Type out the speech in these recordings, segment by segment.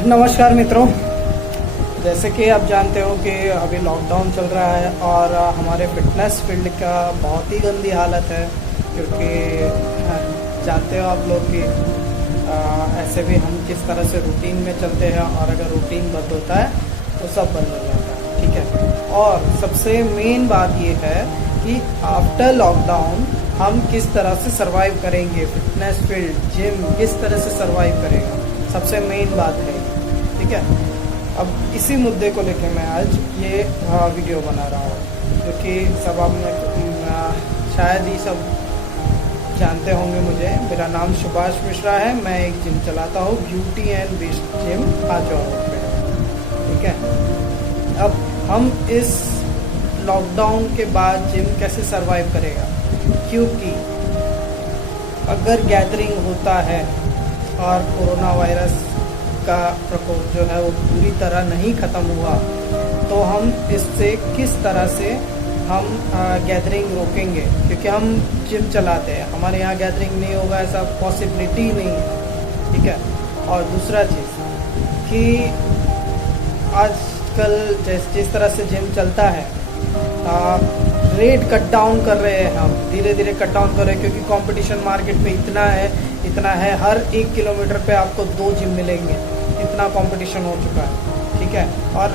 नमस्कार मित्रों, जैसे कि आप जानते हो कि अभी लॉकडाउन चल रहा है और हमारे फिटनेस फील्ड का बहुत ही गंदी हालत है। क्योंकि जानते हो आप लोग कि ऐसे भी हम किस तरह से रूटीन में चलते हैं और अगर रूटीन बंद होता है तो सब बंद हो जाता है। ठीक है, और सबसे मेन बात ये है कि आफ्टर लॉकडाउन हम किस तरह से सर्वाइव करेंगे, फिटनेस फील्ड जिम किस तरह से सर्वाइव करेगा, सबसे मेन बात है। ठीक है, अब इसी मुद्दे को लेकर मैं आज ये वीडियो बना रहा हूँ, क्योंकि सब आप शायद ही सब जानते होंगे मुझे। मेरा नाम सुभाष मिश्रा है, मैं एक जिम चलाता हूँ, beauty and beast gym Ajaur road पे। ठीक है, अब हम इस लॉकडाउन के बाद जिम कैसे सरवाइव करेगा, क्योंकि अगर गैदरिंग होता है और कोरोना वायरस का प्रकोप जो है वो पूरी तरह नहीं ख़त्म हुआ तो हम इससे किस तरह से हम गैदरिंग रोकेंगे। क्योंकि हम जिम चलाते हैं, हमारे यहाँ गैदरिंग नहीं होगा ऐसा पॉसिबिलिटी नहीं है। ठीक है, और दूसरा चीज़ कि आजकल जिस तरह से जिम चलता है रेट कट डाउन कर रहे हैं, हम धीरे धीरे कट डाउन कर रहे हैं, क्योंकि कंपटीशन मार्केट में इतना है हर 1 किलोमीटर पे आपको 2 जिम मिलेंगे, इतना कंपटीशन हो चुका है। ठीक है, और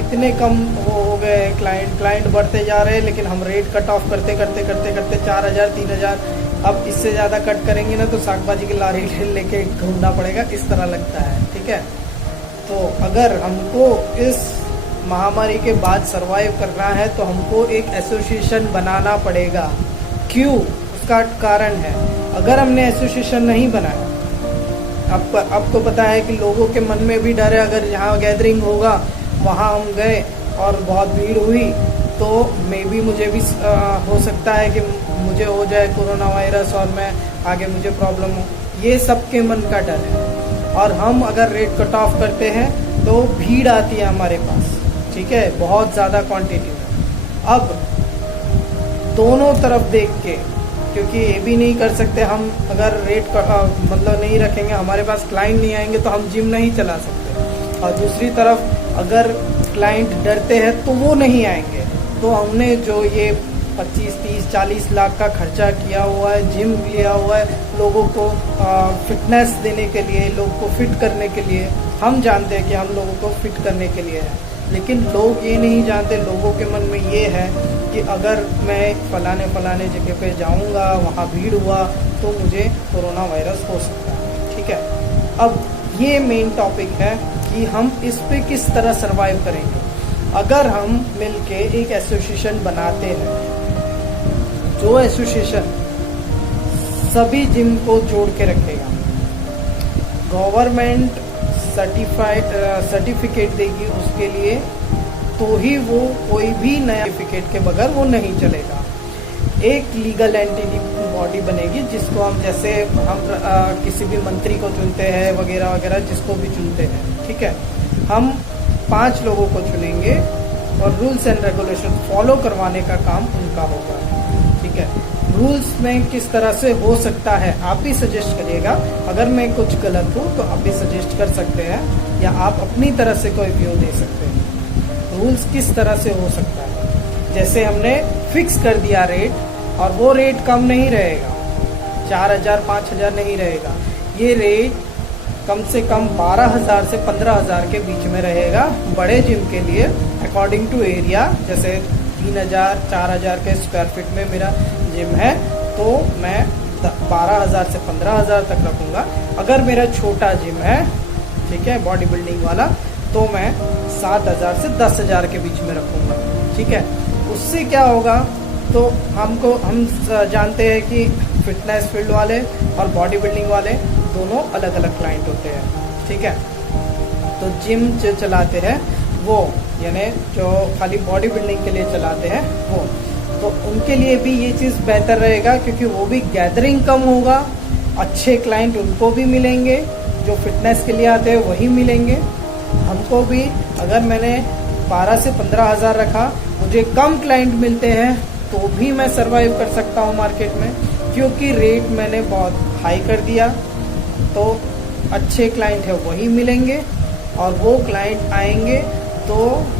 इतने कम हो गए क्लाइंट बढ़ते जा रहे हैं, लेकिन हम रेट कट ऑफ करते 4,000 3,000, अब इससे ज़्यादा कट करेंगे ना तो सागबाजी की लारी लेके घूमना पड़ेगा, इस तरह लगता है। ठीक है, तो अगर हमको इस महामारी के बाद सरवाइव करना है तो हमको एक एसोसिएशन बनाना पड़ेगा। क्यों? उसका कारण है, अगर हमने एसोसिएशन नहीं बनाया, आपको पता है कि लोगों के मन में भी डर है, अगर जहाँ गैदरिंग होगा वहाँ हम गए और बहुत भीड़ हुई तो मे बी मुझे भी हो सकता है कि मुझे हो जाए कोरोना वायरस और मैं आगे मुझे प्रॉब्लम हो, ये सबके मन का डर है। और हम अगर रेट कट ऑफ करते हैं तो भीड़ आती है हमारे पास, ठीक है, बहुत ज़्यादा क्वांटिटी में। अब दोनों तरफ देख के, क्योंकि ये भी नहीं कर सकते हम, अगर रेट मतलब नहीं रखेंगे, हमारे पास क्लाइंट नहीं आएंगे तो हम जिम नहीं चला सकते। और दूसरी तरफ अगर क्लाइंट डरते हैं तो वो नहीं आएंगे। तो हमने जो ये 25, 30, 40 लाख का खर्चा किया हुआ है, जिम लिया हुआ है लोगों को फिटनेस देने के लिए, लोग को फिट करने के लिए, हम जानते हैं कि हम लोगों को फिट करने के लिए है, लेकिन लोग ये नहीं जानते, लोगों के मन में ये है कि अगर मैं फलाने जगह पे जाऊंगा, वहाँ भीड़ हुआ तो मुझे कोरोना वायरस हो सकता है। ठीक है, अब ये मेन टॉपिक है कि हम इस पे किस तरह सरवाइव करेंगे। अगर हम मिलके एक एसोसिएशन बनाते हैं, जो एसोसिएशन सभी जिम को जोड़ के रखेगा, गवर्नमेंट सर्टिफिकेट देगी उसके लिए, तो ही वो कोई भी नया सर्टिफिकेट के बगैर वो नहीं चलेगा। एक लीगल एंटिटी बॉडी बनेगी जिसको हम, जैसे हम किसी भी मंत्री को चुनते हैं वगैरह वगैरह, जिसको भी चुनते हैं, ठीक है, हम 5 लोगों को चुनेंगे और रूल्स एंड रेगुलेशन फॉलो करवाने का काम उनका होगा। ठीक है, रूल्स में किस तरह से हो सकता है आप भी सजेस्ट करिएगा, अगर मैं कुछ गलत हूँ तो आप भी सजेस्ट कर सकते हैं, या आप अपनी तरह से कोई व्यू दे सकते हैं। रूल्स किस तरह से हो सकता है, जैसे हमने फिक्स कर दिया रेट, और वो रेट कम नहीं रहेगा, 4,000 5,000 नहीं रहेगा, ये रेट कम से कम 12,000 से 15,000 के बीच में रहेगा बड़े जिम के लिए, अकॉर्डिंग टू एरिया। जैसे 3,000 4,000 के स्क्वायर फीट में मेरा जिम है तो मैं 12,000 से 15,000 तक रखूँगा। अगर मेरा छोटा जिम है, ठीक है, बॉडी बिल्डिंग वाला, तो मैं 7,000 से 10,000 के बीच में रखूँगा। ठीक है, उससे क्या होगा, तो हम जानते हैं कि फिटनेस फील्ड वाले और बॉडी बिल्डिंग वाले दोनों अलग अलग क्लाइंट होते हैं। ठीक है, तो जिम जो चलाते हैं वो, यानी जो खाली बॉडी बिल्डिंग के लिए चलाते हैं वो, तो उनके लिए भी ये चीज़ बेहतर रहेगा, क्योंकि वो भी गैदरिंग कम होगा, अच्छे क्लाइंट उनको भी मिलेंगे, जो फिटनेस के लिए आते हैं वही मिलेंगे। हमको भी, अगर मैंने 12 से 15,000 रखा, मुझे कम क्लाइंट मिलते हैं तो भी मैं सरवाइव कर सकता हूँ मार्केट में, क्योंकि रेट मैंने बहुत हाई कर दिया। तो अच्छे क्लाइंट है वही मिलेंगे, और वो क्लाइंट आएंगे तो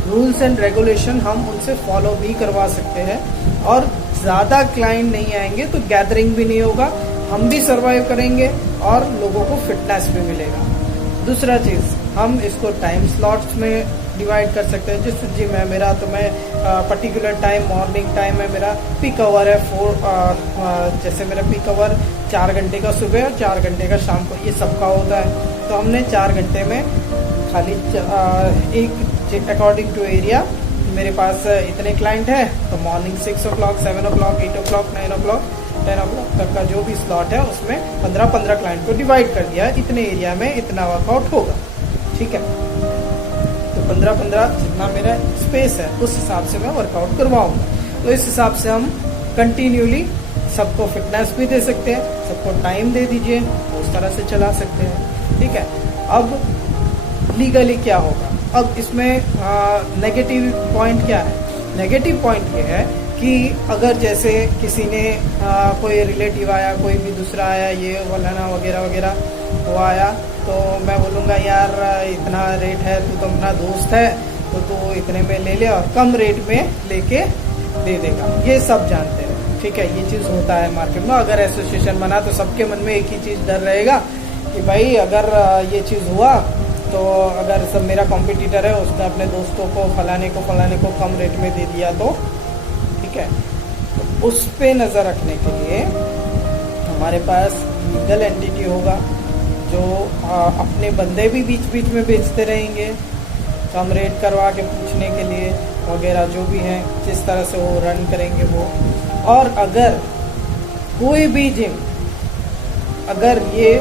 रूल्स एंड रेगुलेशन हम उनसे फॉलो भी करवा सकते हैं। और ज़्यादा क्लाइंट नहीं आएंगे तो गैदरिंग भी नहीं होगा, हम भी सर्वाइव करेंगे और लोगों को फिटनेस भी मिलेगा। दूसरा चीज़, हम इसको टाइम स्लॉट्स में डिवाइड कर सकते हैं। जिस जिम है मेरा, तो मैं पर्टिकुलर टाइम, मॉर्निंग टाइम है मेरा, पीक आवर है 4, जैसे मेरा पीक आवर 4 घंटे का सुबह और 4 घंटे का शाम को, ये सबका होता है। तो हमने 4 घंटे में खाली एक अकॉर्डिंग टू एरिया, मेरे पास इतने क्लाइंट है तो morning 6 o'clock, 7 o'clock, 8 o'clock, 9 o'clock, 10 o'clock तक का जो भी स्लॉट है उसमें 15-15 क्लाइंट को डिवाइड कर दिया, इतने एरिया में इतना वर्कआउट होगा। ठीक है, तो 15-15 जितना मेरा स्पेस है उस हिसाब से मैं वर्कआउट करवाऊंगा। तो इस हिसाब से हम कंटिन्यूली सबको फिटनेस भी दे सकते हैं, सबको टाइम दे दीजिए, उस तरह से चला सकते हैं। ठीक है, अब लीगली क्या होगा? अब इसमें नेगेटिव पॉइंट क्या है? नेगेटिव पॉइंट ये है कि अगर जैसे किसी ने कोई रिलेटिव आया, कोई भी दूसरा आया, ये वलाना वगैरह वगैरह, वो आया तो मैं बोलूँगा यार इतना रेट है, तू तो अपना दोस्त है तो तू इतने में ले ले, और कम रेट में लेके दे देगा। ये सब जानते हैं। ठीक है, ये चीज़ होता है मार्केट में। अगर एसोसिएशन बना तो सबके मन में एक ही चीज़ डर रहेगा कि भाई अगर ये चीज़ हुआ तो अगर सब मेरा कॉम्पिटिटर है उसने अपने दोस्तों को फलाने को कम रेट में दे दिया तो, ठीक है, तो उस पे नज़र रखने के लिए हमारे पास लीगल एंटिटी होगा जो अपने बंदे भी बीच बीच में बेचते रहेंगे, कम रेट करवा के पूछने के लिए वगैरह, जो भी है जिस तरह से वो रन करेंगे वो। और अगर कोई भी जिम अगर ये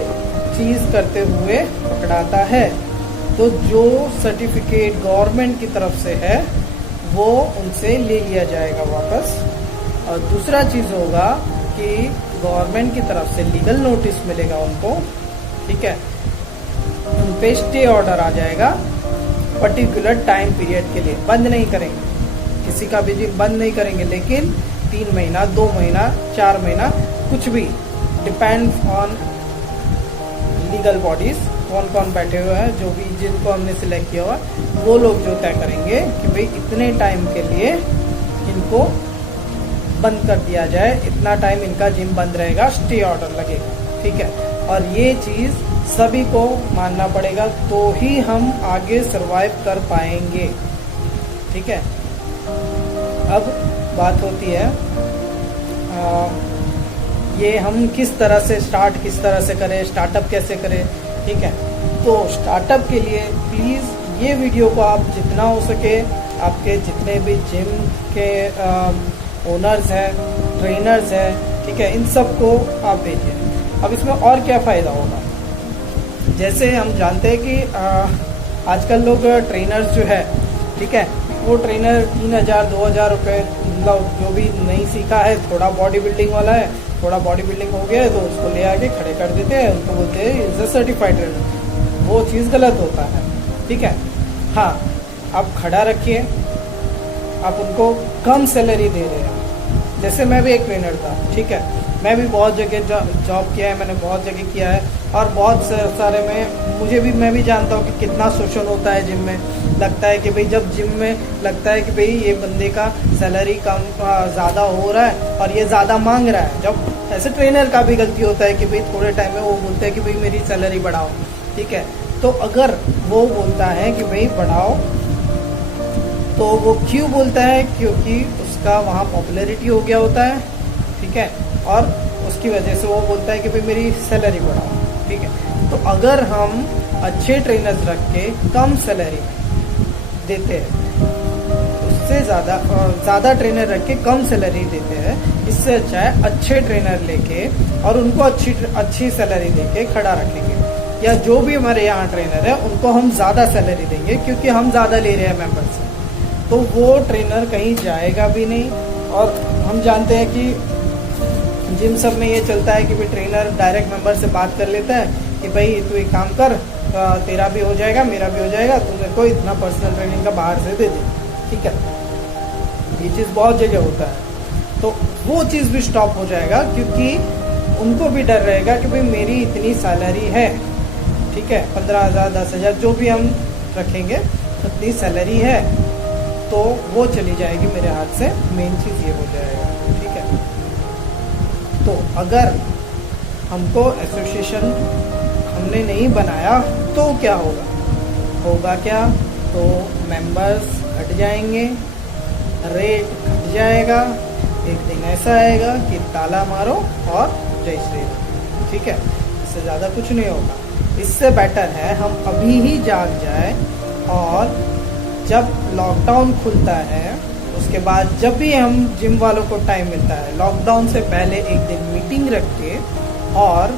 चीज़ करते हुए पकड़ाता है तो जो सर्टिफिकेट गवर्नमेंट की तरफ से है वो उनसे ले लिया जाएगा वापस। और दूसरा चीज़ होगा कि गवर्नमेंट की तरफ से लीगल नोटिस मिलेगा उनको। ठीक है, उन पे स्टे ऑर्डर आ जाएगा पर्टिकुलर टाइम पीरियड के लिए। बंद नहीं करेंगे, किसी का भी जिम बंद नहीं करेंगे, लेकिन 3 महीना, 2 महीना, 4 महीना, कुछ भी, डिपेंड्स ऑन लीगल बॉडीज, कौन कौन बैठे हुए हैं, जो भी जिनको हमने सिलेक्ट किया हुआ वो लोग जो तय करेंगे कि भाई इतने टाइम के लिए इनको बंद कर दिया जाए, इतना टाइम इनका जिम बंद रहेगा, स्टे ऑर्डर लगेगा। ठीक है, और ये चीज़ सभी को मानना पड़ेगा तो ही हम आगे सरवाइव कर पाएंगे। ठीक है, अब बात होती है ये हम किस तरह से किस तरह से करें, स्टार्टअप कैसे करें। ठीक है, तो स्टार्टअप के लिए प्लीज़ ये वीडियो को आप जितना हो सके आपके जितने भी जिम के ओनर्स हैं, ट्रेनर्स हैं, ठीक है, इन सब को आप भेजिए। अब इसमें और क्या फ़ायदा होगा? जैसे हम जानते हैं कि आजकल लोग ट्रेनर्स जो है, ठीक है, वो ट्रेनर 3,000-2,000 रुपये, मतलब जो भी नहीं सीखा है, थोड़ा बॉडी बिल्डिंग वाला है, थोड़ा बॉडी बिल्डिंग हो गया है तो उसको ले आके खड़े कर देते हैं, उनको बोलते हैं इज अ सर्टिफाइड ट्रेनर। वो चीज़ गलत होता है। ठीक है, हाँ, आप खड़ा रखिए, आप उनको कम सैलरी दे रहे हैं। जैसे मैं भी एक ट्रेनर था, ठीक है, मैं भी बहुत जगह जॉब किया है, मैंने बहुत जगह किया है, और बहुत सारे में मैं भी जानता हूँ कि कितना शोषण होता है जिम में। लगता है कि भाई जब जिम में लगता है कि भाई ये बंदे का सैलरी कम ज़्यादा हो रहा है और ये ज़्यादा मांग रहा है, जब ऐसे ट्रेनर का भी गलती होता है कि भाई थोड़े टाइम में वो बोलते हैं कि भाई मेरी सैलरी बढ़ाओ। ठीक है, तो अगर वो बोलता है कि भाई बढ़ाओ, तो वो क्यों बोलता है? क्योंकि उसका वहाँ पॉपुलैरिटी हो गया होता है। ठीक है, और उसकी वजह से वो बोलता है कि भाई मेरी सैलरी बढ़ाओ। ठीक है, तो अगर हम अच्छे ट्रेनर्स रख के कम सैलरी देते हैं, उससे ज़्यादा ट्रेनर रख के कम सैलरी देते हैं, इससे अच्छा है अच्छे ट्रेनर लेके और उनको अच्छी सैलरी देके खड़ा रखेंगे। या जो भी हमारे यहाँ ट्रेनर है उनको हम ज़्यादा सैलरी देंगे क्योंकि हम ज़्यादा ले रहे हैं मेंबर से, तो वो ट्रेनर कहीं जाएगा भी नहीं। और हम जानते हैं कि जिम सब में ये चलता है कि भाई ट्रेनर डायरेक्ट मेंबर से बात कर लेता है कि भाई तू एक काम कर, तेरा भी हो जाएगा, मेरा भी हो जाएगा, तू मेरे को इतना पर्सनल ट्रेनिंग का बाहर से दे दे। ठीक है, ये चीज़ बहुत जगह होता है, तो वो चीज़ भी स्टॉप हो जाएगा क्योंकि उनको भी डर रहेगा कि भाई मेरी इतनी सैलरी है। ठीक है, 15,000 10,000 जो भी हम रखेंगे उतनी सैलरी है तो वो चली जाएगी मेरे हाथ से। मेन चीज़ ये हो जाएगा, ठीक है। तो अगर हमको एसोसिएशन हमने नहीं बनाया तो क्या होगा क्या, तो मेंबर्स घट जाएंगे, रेट घट जाएगा, एक दिन ऐसा आएगा कि ताला मारो और जय श्री राम, ठीक है। इससे ज़्यादा कुछ नहीं होगा। इससे बेटर है हम अभी ही जाग जाए और जब लॉकडाउन खुलता है उसके बाद जब भी हम जिम वालों को टाइम मिलता है, लॉकडाउन से पहले एक दिन मीटिंग रख के, और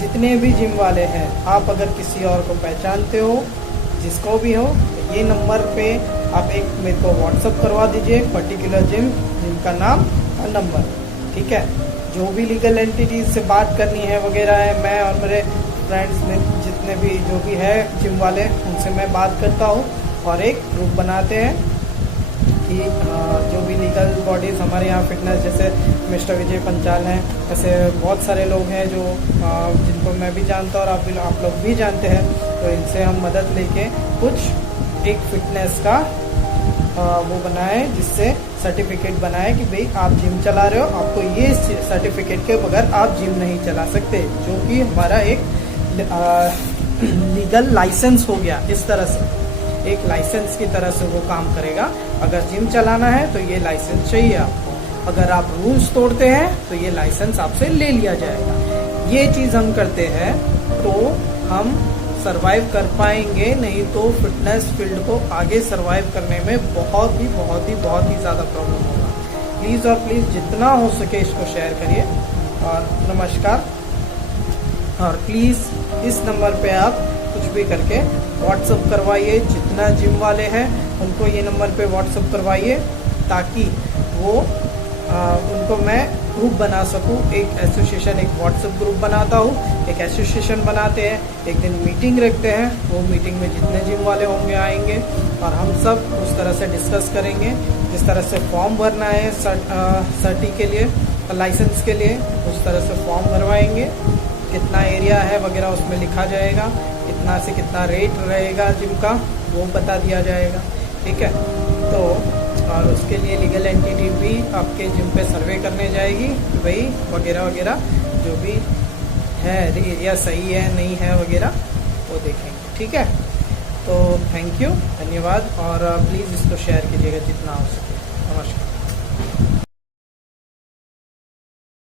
जितने भी जिम वाले हैं, आप अगर किसी और को पहचानते हो, जिसको भी हो, ये नंबर पे आप एक मेरे को व्हाट्सअप करवा दीजिए, पर्टिकुलर जिम का नाम और नंबर, ठीक है। जो भी लीगल एंटिटीज से बात करनी है वगैरह है, मैं और मेरे फ्रेंड्स में जितने भी जो भी है जिम वाले, उनसे मैं बात करता हूँ और एक ग्रुप बनाते हैं कि जो भी लीगल बॉडीज़ हमारे यहाँ फिटनेस, जैसे मिस्टर विजय पंचाल हैं, ऐसे बहुत सारे लोग हैं जो जिनको मैं भी जानता हूँ और आप लोग भी जानते हैं, तो इनसे हम मदद लेके कुछ एक फिटनेस का वो बनाए, जिससे सर्टिफिकेट बनाए कि भाई आप जिम चला रहे हो, आपको ये सर्टिफिकेट के बगैर आप जिम नहीं चला सकते, जो कि हमारा एक लीगल लाइसेंस हो गया। इस तरह से एक लाइसेंस की तरह से वो काम करेगा। अगर जिम चलाना है तो ये लाइसेंस चाहिए आपको, अगर आप रूल्स तोड़ते हैं तो ये लाइसेंस आपसे ले लिया जाएगा। ये चीज़ हम करते हैं तो हम सरवाइव कर पाएंगे, नहीं तो फिटनेस फील्ड को आगे सरवाइव करने में बहुत ही ज़्यादा प्रॉब्लम होगा। प्लीज़ और प्लीज़ जितना हो सके इसको शेयर करिए। और नमस्कार, और प्लीज़ इस नंबर पे आप कुछ भी करके व्हाट्सअप करवाइए, जितना जिम वाले हैं उनको ये नंबर पे व्हाट्सअप करवाइए, ताकि वो उनको मैं ग्रुप बना सकूं। एक एसोसिएशन, एक व्हाट्सएप ग्रुप बनाता हूं, एक एसोसिएशन बनाते हैं, एक दिन मीटिंग रखते हैं, वो मीटिंग में जितने जिम वाले होंगे आएंगे और हम सब उस तरह से डिस्कस करेंगे। जिस तरह से फॉर्म भरना है सर्टी के लिए, लाइसेंस के लिए, उस तरह से फॉर्म भरवाएंगे, कितना एरिया है वगैरह उसमें लिखा जाएगा, कितना से कितना रेट रहेगा जिम का वो बता दिया जाएगा, ठीक है। तो और उसके लिए लीगल एंटिटी भी आपके जिम पे सर्वे करने जाएगी कि भाई वगैरह वगैरह जो भी है, एरिया सही है नहीं है वगैरह वो देखेंगे, ठीक है। तो थैंक यू, धन्यवाद, और प्लीज़ इसको शेयर कीजिएगा जितना हो सके। नमस्कार।